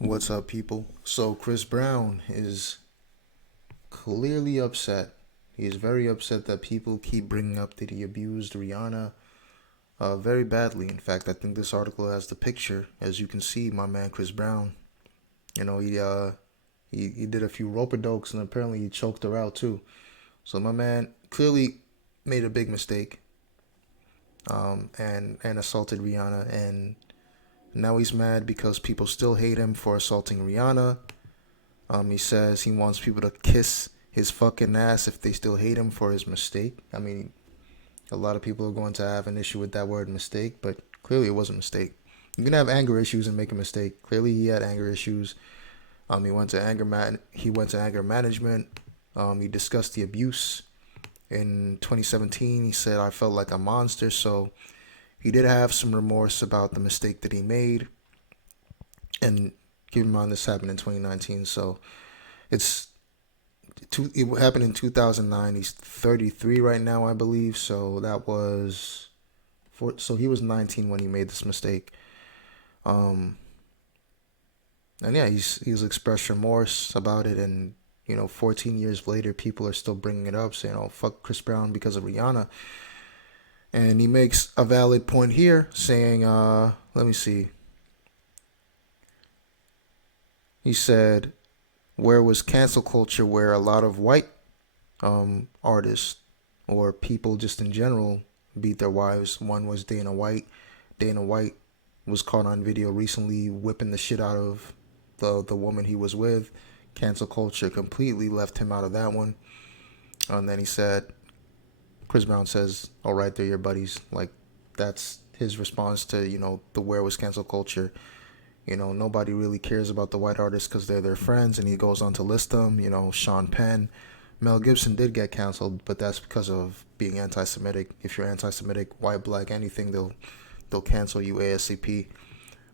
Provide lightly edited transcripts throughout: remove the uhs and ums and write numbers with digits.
What's up, people? So, Chris Brown is clearly upset. He is very upset that people keep bringing up that he abused Rihanna very badly. In fact, I think this article has the picture. As you can see, my man Chris Brown, he did a few rope dokes and apparently he choked her out too. So, my man clearly made a big mistake and assaulted Rihanna. And now he's mad because people still hate him for assaulting Rihanna. He says he wants people to kiss his fucking ass if they still hate him for his mistake. I mean, a lot of people are going to have an issue with that word mistake, but clearly it was a mistake. You can have anger issues and make a mistake. Clearly, he had anger issues. He went to anger management. He discussed the abuse in 2017. He said I felt like a monster, so he did have some remorse about the mistake that he made. And keep in mind this happened in 2019, so it's it happened in 2009. He's 33 right now, I believe. So that was so he was 19 when he made this mistake. Um, and yeah, he's expressed remorse about it, and 14 years later, people are still bringing it up, saying, "Oh, fuck Chris Brown because of Rihanna." And he makes a valid point here, saying, "Let me see." He said, "Where was cancel culture, where a lot of white artists or people just in general beat their wives. One was Dana White. Dana White was caught on video recently whipping the shit out of the woman he was with. Cancel culture completely left him out of that one. And then he said, Chris Brown says, "All right, they're your buddies." Like that's his response to the where was cancel culture. Nobody really cares about the white artists because they're their friends, and he goes on to list them. Sean Penn, Mel Gibson did get canceled, but that's because of being anti-Semitic. If you're anti-Semitic, white, black, anything, they'll cancel you ASAP.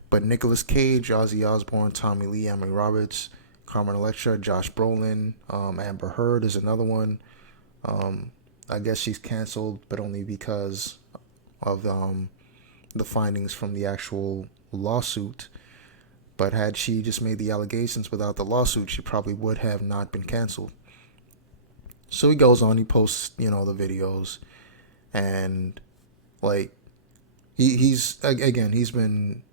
But Nicolas Cage, Ozzy Osbourne, Tommy Lee, Amy Roberts, Carmen Electra, Josh Brolin, Amber Heard is another one. Um, I guess she's canceled, but only because of the findings from the actual lawsuit. But had she just made the allegations without the lawsuit, she probably would have not been canceled. So he goes on, he posts, the videos, and like he's been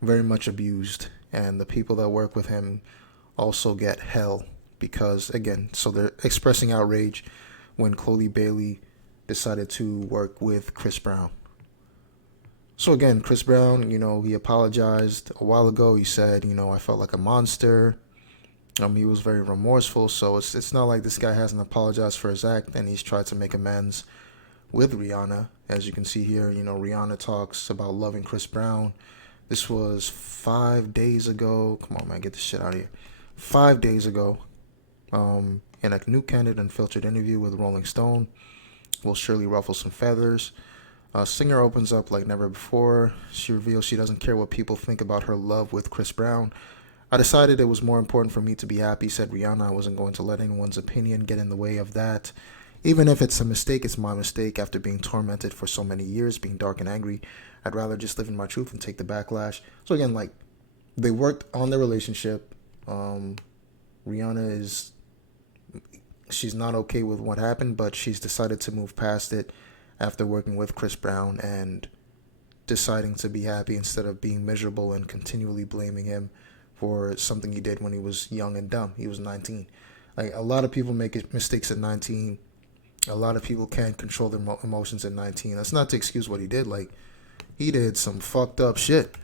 very much abused, and the people that work with him also get hell because again, so they're expressing outrage when Chloe Bailey decided to work with Chris Brown. So again, Chris Brown, he apologized a while ago. He said, I felt like a monster. He was very remorseful, so it's not like this guy hasn't apologized for his act, and he's tried to make amends with Rihanna. As you can see here, Rihanna talks about loving Chris Brown. This was 5 days ago. Come on, man, get this shit out of here. 5 days ago, in a new candid unfiltered interview with Rolling Stone, will surely ruffle some feathers. Singer opens up like never before. She reveals she doesn't care what people think about her love with Chris Brown. "I decided it was more important for me to be happy," said Rihanna. "I wasn't going to let anyone's opinion get in the way of that. Even if it's a mistake, it's my mistake. After being tormented for so many years, being dark and angry, I'd rather just live in my truth and take the backlash." So again, like they worked on their relationship. Rihanna is she's not okay with what happened, but she's decided to move past it after working with Chris Brown and deciding to be happy instead of being miserable and continually blaming him for something he did when he was young and dumb. He was 19. Like a lot of people make mistakes at 19. A lot of people can't control their emotions at 19. That's not to excuse what he did. Like he did some fucked up shit.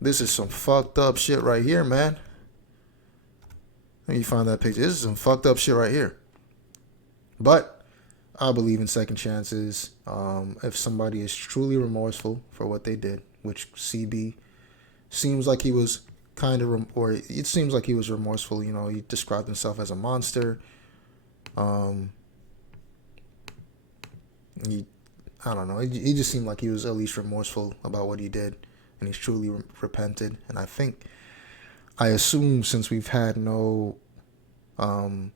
This is some fucked up shit right here, man. Let me find that picture. This is some fucked up shit right here. But I believe in second chances. If somebody is truly remorseful for what they did, which CB seems like he was kind of, or it seems like he was remorseful. He described himself as a monster. Um, he, I don't know. He just seemed like he was at least remorseful about what he did, and he's truly repented. And I assume since we've had um,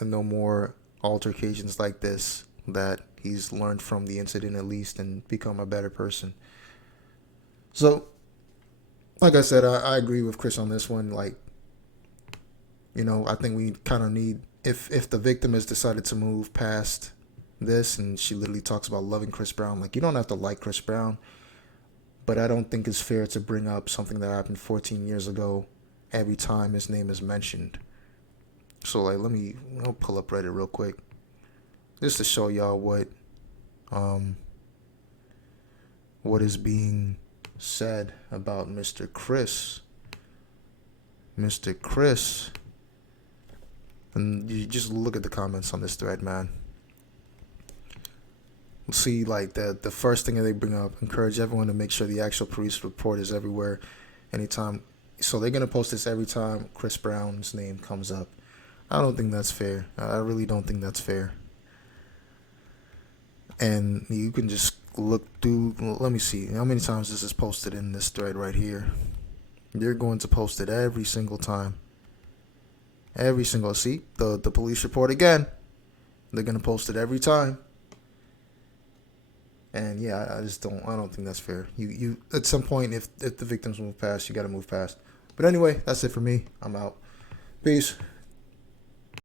no more altercations like this, that he's learned from the incident at least and become a better person. So like I said, I agree with Chris on this one. Like, I think we kind of need, if the victim has decided to move past this, and she literally talks about loving Chris Brown, like, you don't have to like Chris Brown, but I don't think it's fair to bring up something that happened 14 years ago every time his name is mentioned. So like, I'll pull up Reddit real quick just to show y'all um what is being said about Mr. Chris. And you just look at the comments on this thread, man. See, like, the first thing that they bring up: encourage everyone to make sure the actual police report is everywhere, anytime. So they're gonna post this every time Chris Brown's name comes up. I don't think that's fair. I really don't think that's fair. And you can just look through. Let me see how many times this is posted in this thread right here. They're going to post it every single time. Every single, see the police report again. They're gonna post it every time. And yeah, I don't think that's fair. You at some point, if the victims move past, you got to move past. But anyway, that's it for me. I'm out. Peace.